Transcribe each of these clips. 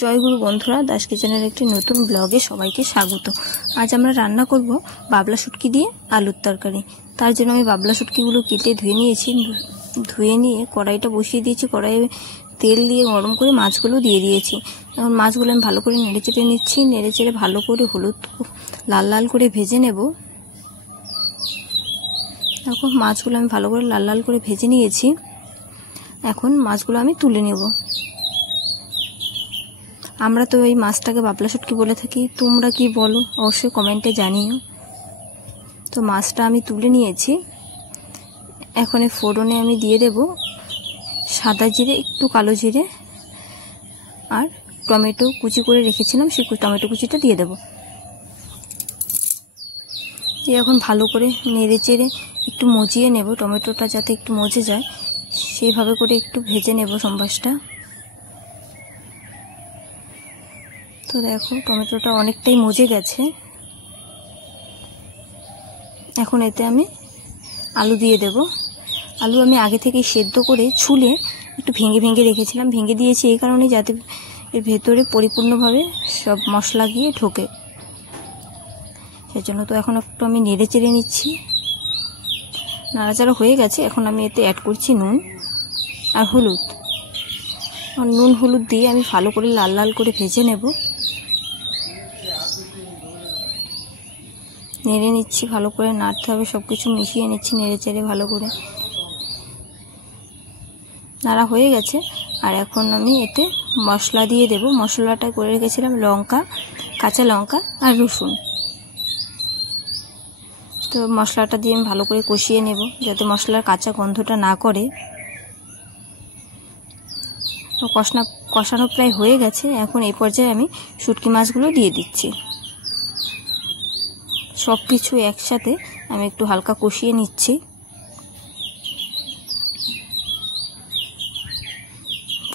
জয়গুরু বন্ধুরা, দাস কিচেনের একটি নতুন ব্লগে সবাইকে স্বাগত। আজ আমরা রান্না করব বাবলা শুটকি দিয়ে আলুর তরকারি। তার জন্য আমি বাবলা শুটকিগুলো কেটে ধুয়ে নিয়েছি। ধুয়ে নিয়ে কড়াইটা বসিয়ে দিয়েছি। কড়াইয়ে তেল দিয়ে গরম করে মাছগুলো দিয়ে দিয়েছি। এখন মাছগুলো আমি ভালো করে নেড়ে চেড়ে নিচ্ছি। নেড়ে চেড়ে ভালো করে হলুদ লাল লাল করে ভেজে নেব। এখন মাছগুলো আমি ভালো করে লাল লাল করে ভেজে নিয়েছি। এখন মাছগুলো আমি তুলে নেব। আমরা তো এই মাছটাকে বাবলা শুটকি বলে থাকি, তোমরা কি বলো অবশ্যই কমেন্টে জানিও। তো মাছটা আমি তুলে নিয়েছি। এখন এই ফোড়নে আমি দিয়ে দেব সাদা জিরে, একটু কালো জিরে, আর টমেটো কুচি করে রেখেছিলাম, সেই টমেটো কুচিটা দিয়ে দেব। দিয়ে এখন ভালো করে নেড়ে চেড়ে একটু মজিয়ে নেব। টমেটোটা যাতে একটু মজে যায় সেইভাবে করে একটু ভেজে নেব সম্বাসটা। তো দেখো টমেটোটা অনেকটাই মজে গেছে। এখন এতে আমি আলু দিয়ে দেব। আলু আমি আগে থেকে সেদ্ধ করে ছুলে একটু ভেঙে ভেঙে রেখেছিলাম। ভেঙে দিয়েছি এই কারণে যাতে এর ভেতরে পরিপূর্ণভাবে সব মশলা গিয়ে ঢোকে, সেজন্য। তো এখন একটু আমি নেড়ে চেড়ে নিচ্ছি। নাড়াচাড়া হয়ে গেছে। এখন আমি এতে অ্যাড করছি নুন আর হলুদ। নুন হলুদ দিয়ে আমি ভালো করে লাল লাল করে ভেজে নেব। নেড়ে নিচ্ছি, ভালো করে নাড়তে হবে, সব কিছু মিশিয়ে নিচ্ছি নেড়ে চেড়ে ভালো করে। নাড়া হয়ে গেছে। আর এখন আমি এতে মশলা দিয়ে দেব। মশলাটা করে রেখেছিলাম লঙ্কা, কাঁচা লঙ্কা আর রসুন। তো মশলাটা দিয়ে আমি ভালো করে কষিয়ে নেব যাতে মশলার কাঁচা গন্ধটা না করে। তো কষানো প্রায় হয়ে গেছে। এখন এই পর্যায়ে আমি শুটকি মাছগুলো দিয়ে দিচ্ছি। সব কিছু একসাথে আমি একটু হালকা কষিয়ে নিচ্ছি।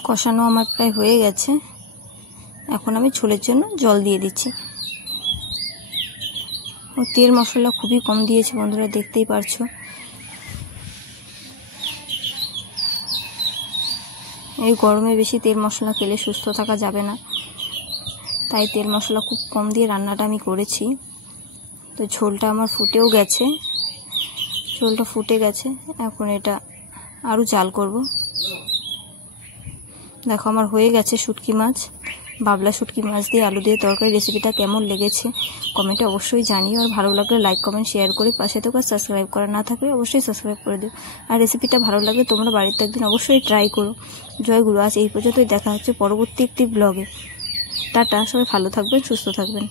কষানো আমার প্রায় হয়ে গেছে। এখন আমি ঝোলের জন্য জল দিয়ে দিচ্ছি। ও তেল মশলা খুবই কম দিয়েছে বন্ধুরা, দেখতেই পারছো। এই গরমে বেশি তেল মশলা খেলে সুস্থ থাকা যাবে না, তাই তেল মশলা খুব কম দিয়ে রান্নাটা আমি করেছি। তো ঝোলটা আমার ফুটেও গেছে। ঝোলটা ফুটে গেছে। এখন এটা আরও জাল করব। দেখো আমার হয়ে গেছে শুটকি মাছ, বাবলা শুটকি মাছ দিয়ে আলু দিয়ে তরকারি। রেসিপিটা কেমন লেগেছে কমেন্টে অবশ্যই জানিও। আর ভালো লাগলে লাইক কমেন্ট শেয়ার করে পাশে থেকে সাবস্ক্রাইব করা না থাকলে অবশ্যই সাবস্ক্রাইব করে দিও। আর রেসিপিটা ভালো লাগলে তোমরা বাড়িতে একদিন অবশ্যই ট্রাই করো। জয় গুরু। আজ এই পর্যন্তই, দেখা হচ্ছে পরবর্তী একটি ব্লগে। টাটা, সবাই ভালো থাকবেন, সুস্থ থাকবেন।